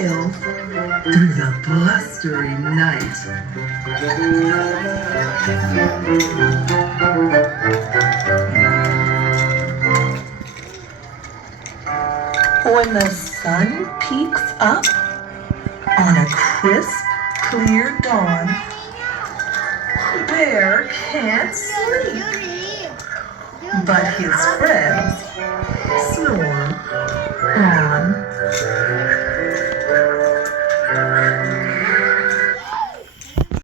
through the blustery night. When the sun peeks up on a crisp, clear dawn, Bear can't sleep, but his friends